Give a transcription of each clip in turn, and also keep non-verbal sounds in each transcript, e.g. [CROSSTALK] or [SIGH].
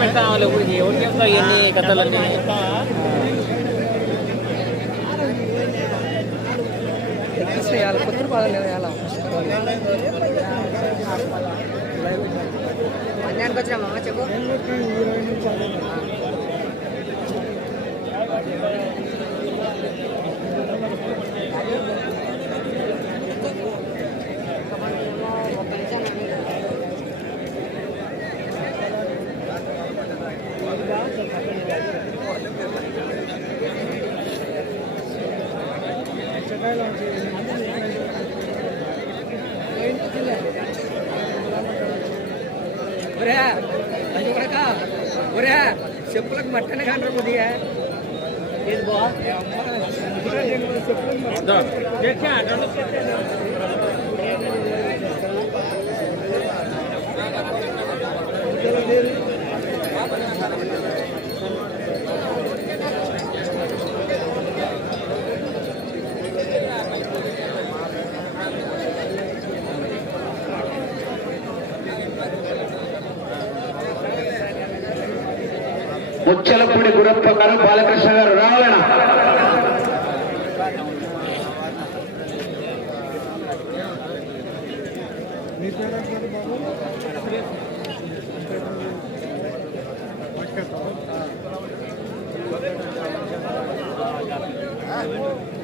పెడతాం ఎవరు ఇవన్నీ కథలన్నీ పాదాలు వేయాలా మధ్యాహ్నానికి వచ్చినామా చెప్పు ఒరే అది కొడక ఒరే చెప్పులకు మట్టనే కంటారు కొద్దిగా ఏది బా ముచ్చలపూడి గురప్ప గారు బాలకృష్ణ గారు రావాలనా you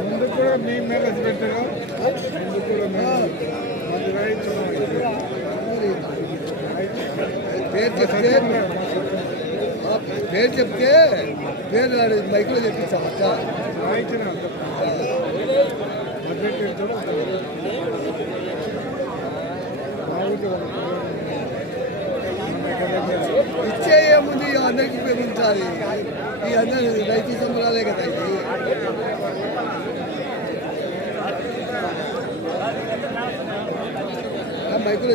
ముందు కూడా మీ మీద పెట్టగా ముందు కూడా మాది రైతు పేరు చెప్తే పేరు చెప్తే పేరు మైకులో చెప్పించాం అచ్చా ఇచ్చే ఏముంది ఈ అందరికి ఉపయోగించాలి. ఈ అందరి రైతు సంబరాలే కదా ఇది. ఆ మైకులో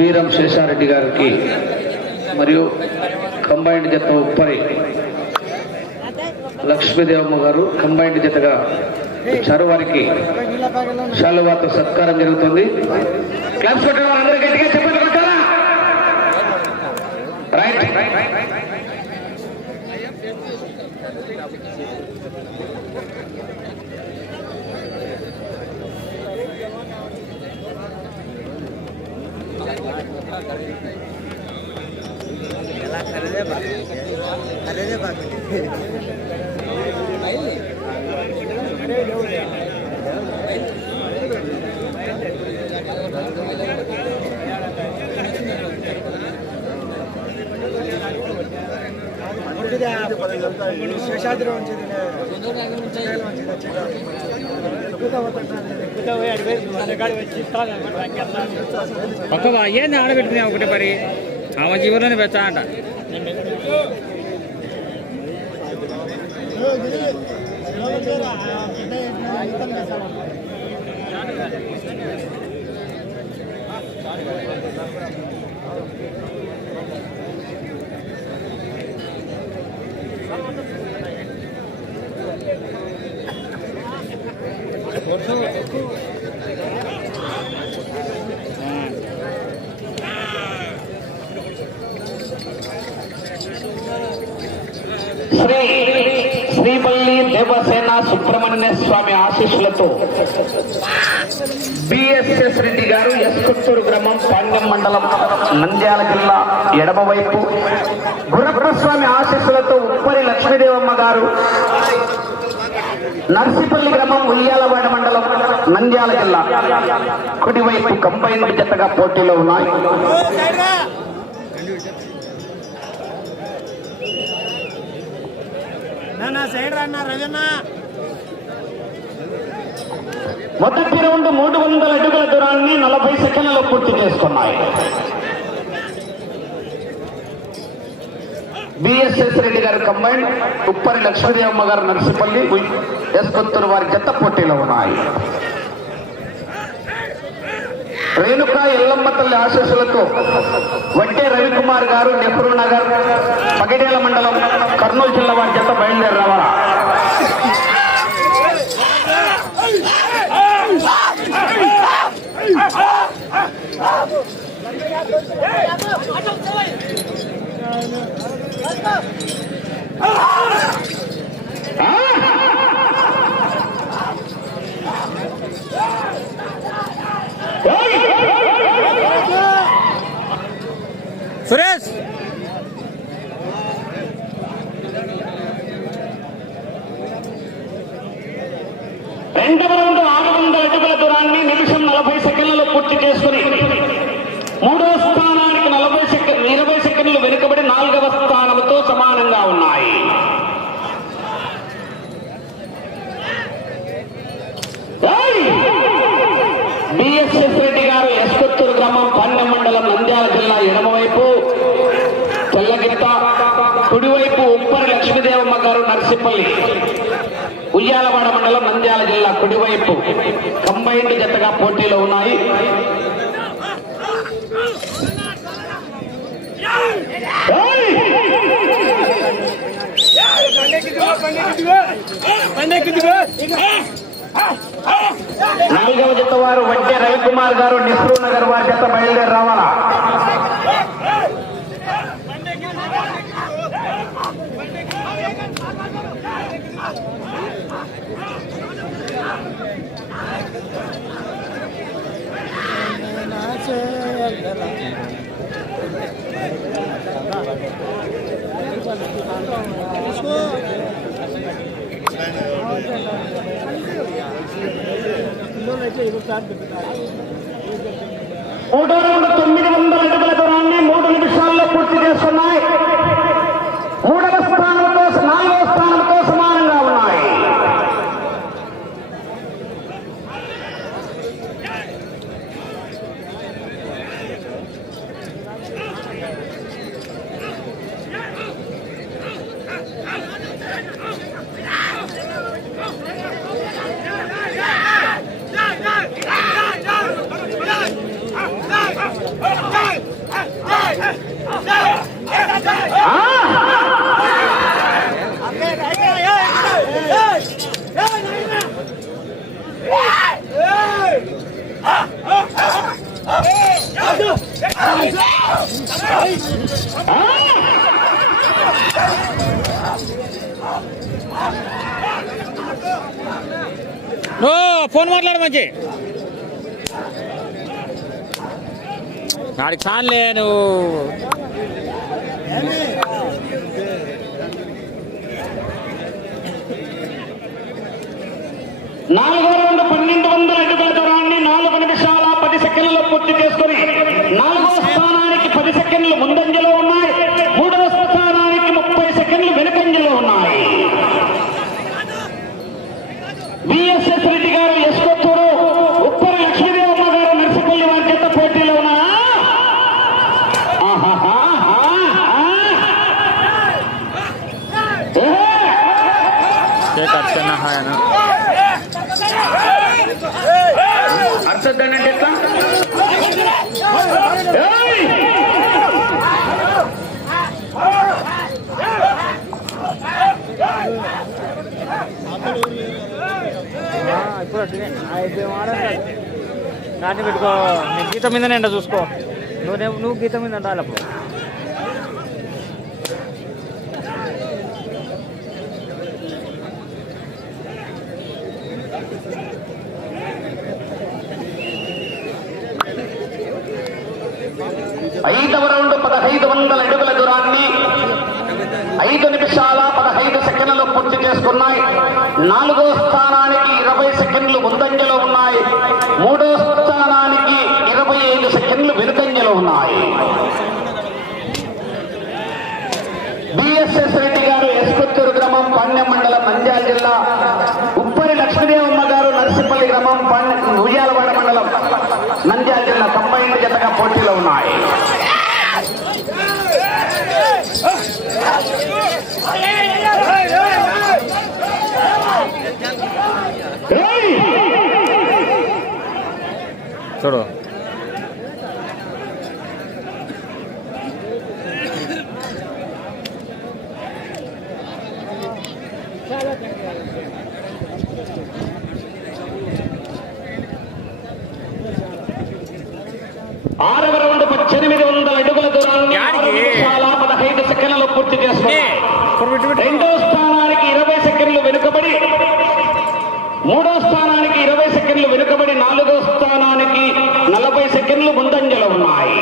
వీరం శేషారెడ్డి గారికి మరియు కంబైండ్ జత ఉప్పరి లక్ష్మీదేవమ్మ గారు కంబైండ్ జతగా వచ్చారు. వారికి శాలువాతో సత్కారం జరుగుతుంది. క్లాప్స్ పెట్టడం ಶೇಷಾದ್ರಿ ಒಂಚಿದೆ ಕೂತ ఒక్క అయ్యేది ఆడబెట్టుకునే ఒకటి పరి ఆమె జీవనంలోనే పెట్టా అంట Thank you. సుబ్రహ్మణ్య స్వామి ఆశీస్సులతో బిఎస్ఎస్ రెడ్డి గారు ఎస్కొత్తూరు గ్రామం పాండ్యం మండలం నంద్యాల జిల్లా ఎడమవైపు గురప్రస్వామి ఆశీస్సులతో ఉప్పరి లక్ష్మీదేవమ్మ గారు నర్సిపల్లి గ్రామం ఉయ్యాలవాడ మండలం నంద్యాల జిల్లా. కుడివైపు కంబైన్ జతగా పోటీలో ఉన్నాయి. సైడ్ రా రజన్నా మొదటి రౌండ్ మూడు వందల అడుగుల దూరాన్ని నలభై సెకండ్లలో పూర్తి చేసుకున్నాయి. బిఎస్ఎస్ రెడ్డి గారు కంబైన్ ఉప్పరి లక్ష్మీదేవమ్మ గారు నర్సిపల్లి ఎస్ కొత్తూరు వారి జత పోటీలో ఉన్నాయి. రేణుకా ఎల్లమ్మ తల్లి ఆశీస్సులతో వడ్డే రవికుమార్ గారు నెహ్రూ నగర్ పగిడేల మండలం కర్నూలు జిల్లా వారి జత బయలుదేరారు రావాలా సురేష్! రెండు రౌండ్ ఆరు వందల అడుగుల దూరాన్ని నిమిషం నలభై సెకండ్లలో పూర్తి చేసుకుని మూడవ స్థానానికి నలభై సెకండ్ ఇరవై సెకండ్లు వెనుకబడి నాలుగవ స్థానంతో సమానంగా ఉన్నాయి బిఎస్ఎస్ రెడ్డి గారు ఎస్కొత్తూరు గ్రామం పాండ్య మండలం నంద్యాల జిల్లా ఎడమవైపు తెల్లగిత్త కుడివైపు ఉప్పరి లక్ష్మీదేవమ్మ గారు నర్సిపల్లి ఉయ్యాలవాడ మండలం నంద్యాల జిల్లా కుడివైపు కంబైన్డ్ జతగా పోటీలో ఉన్నాయి. నాలుగవ జత వారు వడ్డే రవికుమార్ గారు నెహ్రూ నగర్ వారి జత బయలుదేరి రావాలా? మూడో తొమ్మిది వందల అడుగుల దూరాన్ని మూడు నిమిషాల్లో పూర్తి చేస్తున్నాయి. ఫోన్ మాట్లాడు మంచి. నాడికి సాన్లే నువ్వు. నాలుగు వందల పన్నెండు వందల అడుగుల దూరాన్ని నాలుగు నిమిషాల సెకండ్లలో పూర్తి చేసుకుని నాలుగో స్థానానికి పది సెకండ్లు ముందంజలో ఉన్నాయి. నాటి పెట్టుకో. నీ గీత మీదనే అంట చూసుకో. నువ్వు నువ్వు గీత మీద ఉండాలి అప్పుడు. ఐదవ రౌండ్ పదహైదు వందల అడుగుల దూరాన్ని ఐదు నిమిషాల పదహైదు సెకండ్లలో పూర్తి చేసుకున్నాయి. నాలుగో స్థానాన్ని సెకండ్లు ముందంజలో ఉన్నాయి. మూడో స్థానానికి ఇరవై ఐదు సెకండ్లు వెనుకంజలో ఉన్నాయి. బిఎస్ఎస్ రెడ్డి గారు ఎస్కొత్తూరు గ్రామం పాణ్యం మండలం నంద్యాల జిల్లా. ఉప్పరి లక్ష్మీదేవమ్మ గారు నర్సిపల్లి గ్రామం పాణ్య ఉయ్యాలవాడ మండలం నంద్యాల జిల్లా కంబైన్డ్ జతగా పోటీలో ఉన్నాయి. চলো నలభై సెకండ్లు ముందంజలో ఉన్నాయి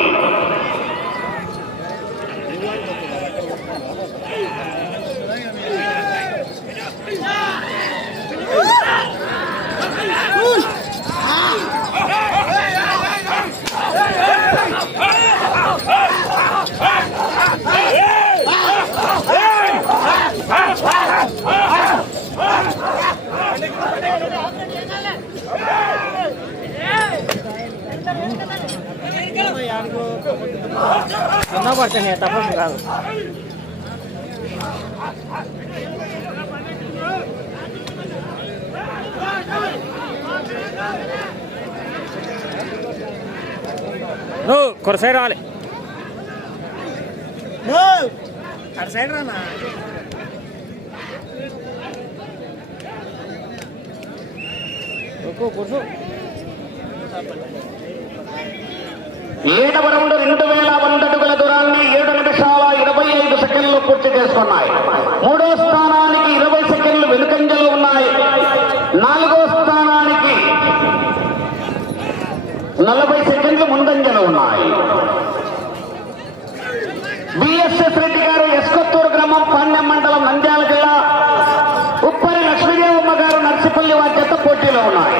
సున్నా పడుతుంది తప్పదు కాదు నువ్వు కొర సైడ్ రావాలి అటు సైడ్ రానా కూర్చో కూర్చో ఏడవ రౌండ్ రెండు వేల వంద అడుగుల దూరాన్ని ఏడు నిమిషాల ఇరవై ఐదు సెకండ్లు పూర్తి చేసుకున్నాయి. మూడో స్థానానికి ఇరవై సెకండ్లు వెనుకంజలో ఉన్నాయి. నాలుగో స్థానానికి నలభై సెకండ్లు ముందంజలు ఉన్నాయి. బిఎస్ఎస్ రెడ్డి గారు ఎస్కొత్తూరు గ్రామం పాండ్యం మండలం నంద్యాల జిల్లా ఉప్పరి లక్ష్మీదేవమ్మ గారు నర్సిపల్లి వారి చేత పోటీలో ఉన్నాయి.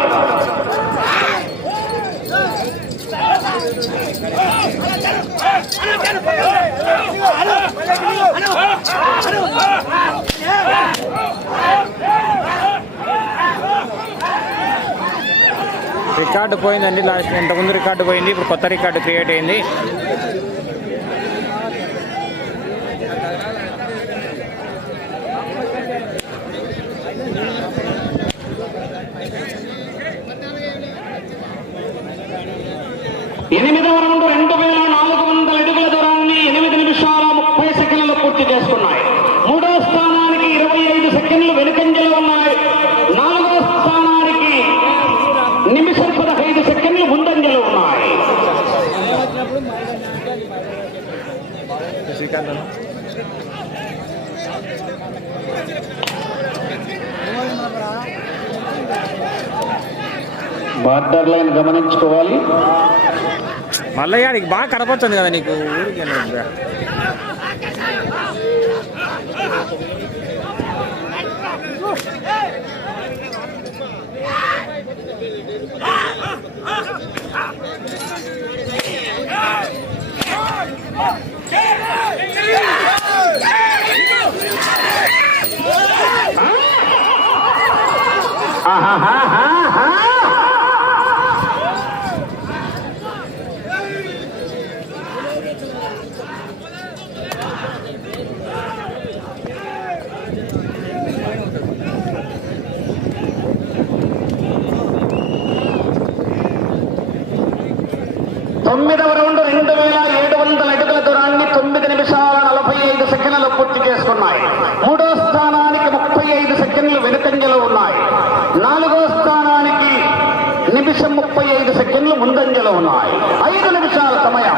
రికార్డు పోయిందండి లాస్ట్ ఇంతకుముందు రికార్డు పోయింది ఇప్పుడు కొత్త రికార్డు క్రియేట్ అయింది ఎనిమిదవ రౌండ్ రెండు వేల నాలుగు వందల అడుగుల దూరాన్ని ఎనిమిది నిమిషాల ముప్పై సెకండ్లు పూర్తి చేసుకున్నాయి మూడో స్థానానికి ఇరవై ఐదు సెకండ్లు వెనుకంజలో ఉన్నాయి నాలుగో స్థానానికి నిమిషం పదహైదు సెకండ్లు ముందంజలో ఉన్నాయి బార్డర్ లైన్ గమనించుకోవాలి. మళ్ళీ నీకు బాగా కనపడుతుంది కదా నీకు ఊరికి వెళ్ళినట్టుగా. ఆహాహాహాహా. తొమ్మిదవ రౌండ్ రెండు వేల ఏడు వందల అడుగుల దూరాన్ని తొమ్మిది నిమిషాల నలభై ఐదు సెకండ్లు పూర్తి చేసుకున్నాయి మూడో స్థానానికి ముప్పై ఐదు సెకండ్లు వెనుకంజలో ఉన్నాయి నాలుగో స్థానానికి నిమిషం ముప్పై ఐదు సెకండ్లు ముందంజలో ఉన్నాయి. ఐదు నిమిషాల సమయం.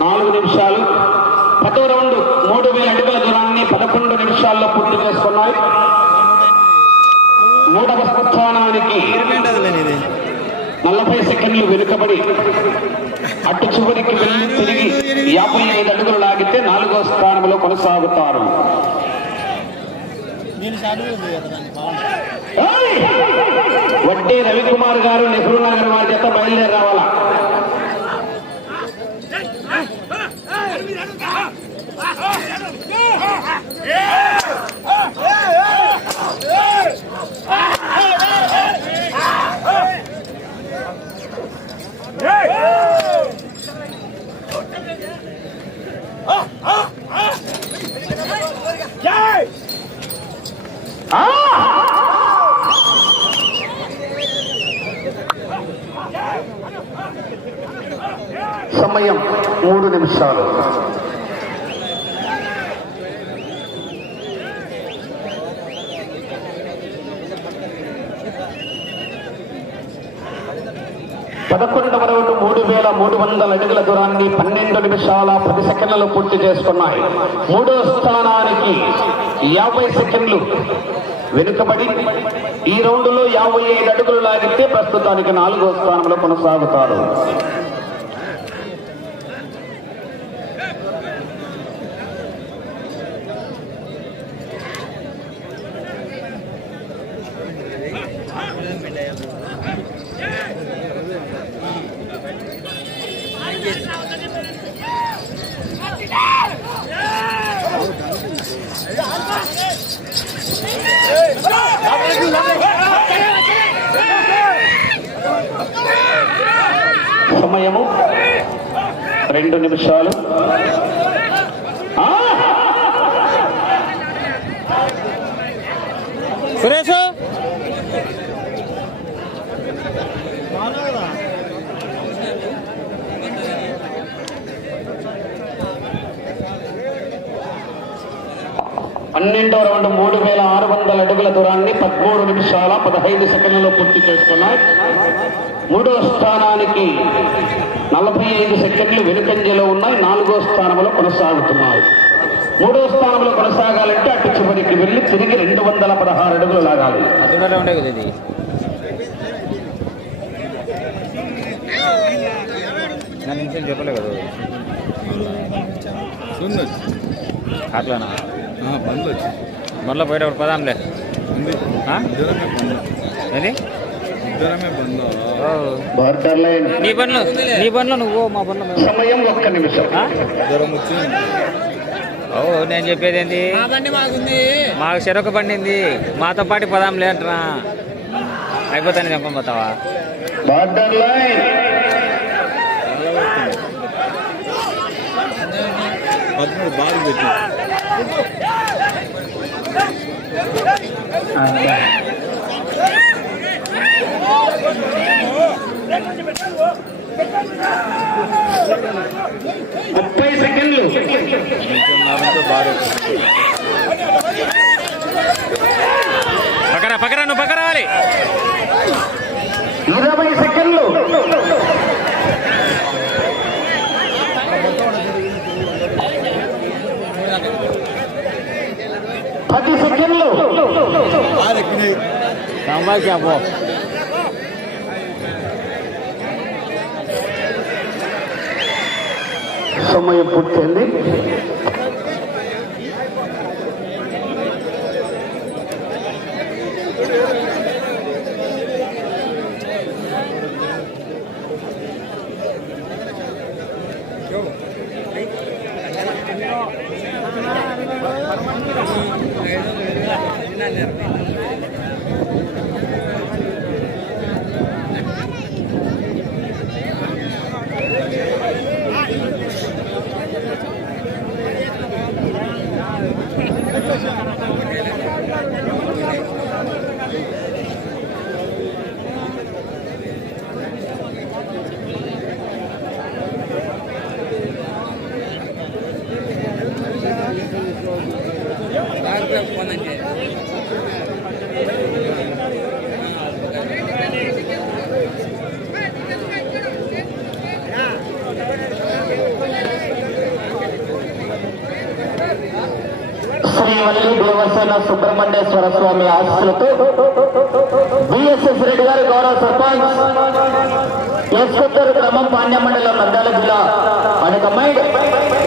నాలుగు [LAUGHS] నిమిషాలు పదో రౌండ్ మూడు వేల అడుగుల దూరాన్ని పదకొండు నిమిషాల్లో పూర్తి చేసుకున్నాయి మూడవ స్థానానికి నలభై వెనుకబడి అటు చివరికి వెళ్ళి తిరిగి యాభై ఐదు అడుగులు లాగితే నాలుగో స్థానంలో కొనసాగుతారు! వడ్డే రవికుమార్ గారు నెహ్రూ నగర్ వారి చేత బయలుదేరి రావాలా? సమయం మూడు నిమిషాలు. పదకొండవ వరకు మూడు వేల మూడు వందల అడుగుల దూరాన్ని పన్నెండు నిమిషాల పది సెకండ్లలో పూర్తి చేసుకున్నాయి. మూడో స్థానానికి యాభై సెకండ్లు వెనుకబడి ఈ రౌండ్లో యాభై ఐదు అడుగులు లాగితే ప్రస్తుతానికి నాలుగో స్థానంలో కొనసాగుతారు. రెండు నిమిషాలు! సురేష్! పన్నెండో రౌండ్ మూడు వేల ఆరు వందల అడుగుల దూరాన్ని పదమూడు నిమిషాల పదహైదు సెకండ్లలో పూర్తి చేసుకున్నాయి. మూడో స్థానానికి నలభై ఐదు సెకండ్లు వెనుకంజలో ఉన్నాయి. నాలుగో స్థానంలో కొనసాగుతున్నాయి. మూడో స్థానంలో కొనసాగాలంటే అటు చివరికి వెళ్ళి తిరిగి రెండు వందల పదహారు అడుగులు లాగాలి. చెప్పలే కదా. అట్లానా బండ్లు వచ్చి. మళ్ళీ పోయేటప్పుడు పదాంలే. ఏది? నీ నువ్వు మా. సమయం ఒక్క నిమిషం. ఓ నేను చెప్పేది ఏంటి మాకు చెరొక పండింది మాతో పాటు పదాంలే అంటున్నా. అయిపోతాను చెప్పం పోతావా? పదమూడు బాగా ముప్పై సెకండ్లు. పక్కన పక్కన నువ్వు పక్కన రావాలి ఇరవై సెకండ్లు. పది సెకండ్లు. సంబాకి అబ్బో సమయం పూర్తయింది శ్రీవల్లి సుబ్రహ్మణ్యేశ్వర స్వామి ఆశీస్సులతో బిఎస్ఎస్ రెడ్డి గారి గౌరవ సర్పంచ్ ఎస్కొత్తూరు గ్రామం పాండ్య మండలం నంద్యాల జిల్లా అనకమై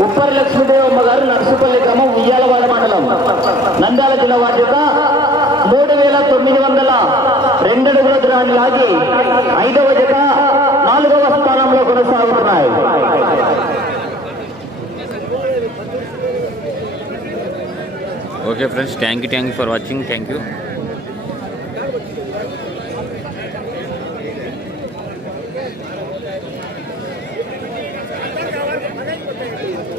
ఉప్పరి లక్ష్మీదేవమ్మ గారు నర్సుపల్లి గ్రామం ఉయ్యాలవాడ మండలం నంద్యాల జిల్లా వారి యొక్క మూడు వేల తొమ్మిది వందల రెండడుగుల దూరాన్ని లాగి ఐదవ జత నాలుగవ స్థానంలో కొనసాగుతున్నాయి. okay friends thank you thank you for watching thank you